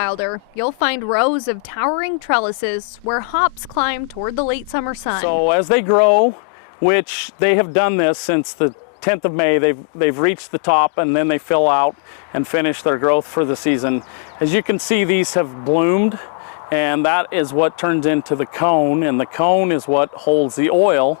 wilder, you'll find rows of towering trellises where hops climb toward the late summer sun. So as they grow, which they have done this since the 10th of May, they've reached the top and then they fill out and finish their growth for the season. As you can see, these have bloomed, and that is what turns into the cone, and the cone is what holds the oil,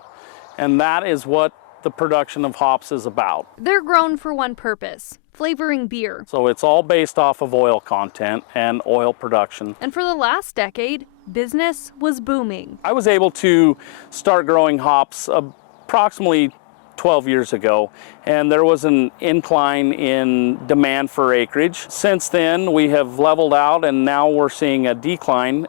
and that is what the production of hops is about. They're grown for one purpose: flavoring beer. So it's all based off of oil content and oil production. And for the last decade, business was booming. I was able to start growing hops approximately 12 years ago, and there was an incline in demand for acreage. Since then, we have leveled out, and now we're seeing a decline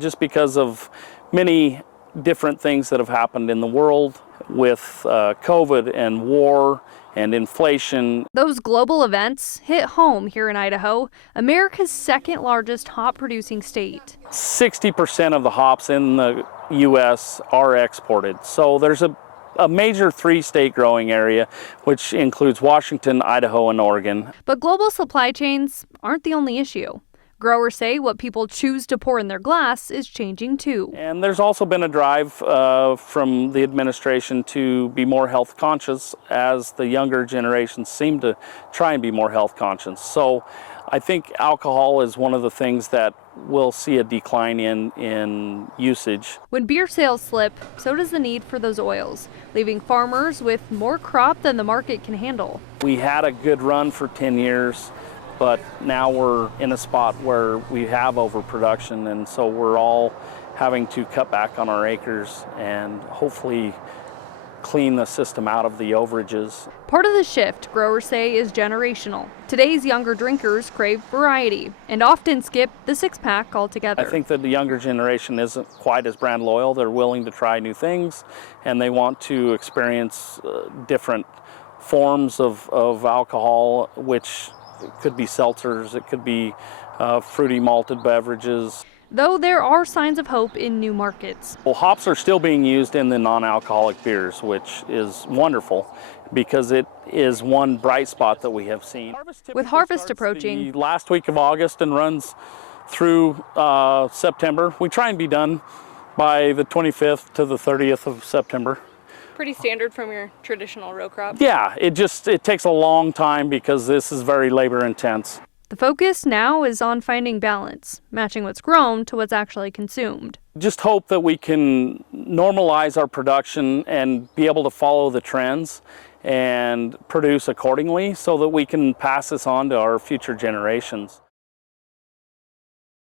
just because of many different things that have happened in the world with COVID and war and inflation. Those global events hit home here in Idaho, America's second largest hop producing state. 60% of the hops in the U.S. are exported. So there's a major three-state growing area, which includes Washington, Idaho, and Oregon. But global supply chains aren't the only issue. Growers say what people choose to pour in their glass is changing too. And there's also been a drive from the administration to be more health conscious, as the younger generations seem to try and be more health conscious. So I think alcohol is one of the things that we'll see a decline in usage. When beer sales slip, so does the need for those oils, leaving farmers with more crop than the market can handle. We had a good run for 10 years, but now we're in a spot where we have overproduction, and so we're all having to cut back on our acres and hopefully clean the system out of the overages. Part of the shift, growers say, is generational. Today's younger drinkers crave variety and often skip the six-pack altogether. I think that the younger generation isn't quite as brand loyal. They're willing to try new things, and they want to experience different forms of alcohol, which could be seltzers, it could be fruity malted beverages. Though there are signs of hope in new markets. Well, hops are still being used in the non-alcoholic beers, which is wonderful because it is one bright spot that we have seen. With harvest approaching, the last week of August and runs through September. We try and be done by the 25th to the 30th of September. Pretty standard from your traditional row crop. Yeah, it takes a long time because this is very labor intense. The focus now is on finding balance, matching what's grown to what's actually consumed. Just hope that we can normalize our production and be able to follow the trends and produce accordingly so that we can pass this on to our future generations.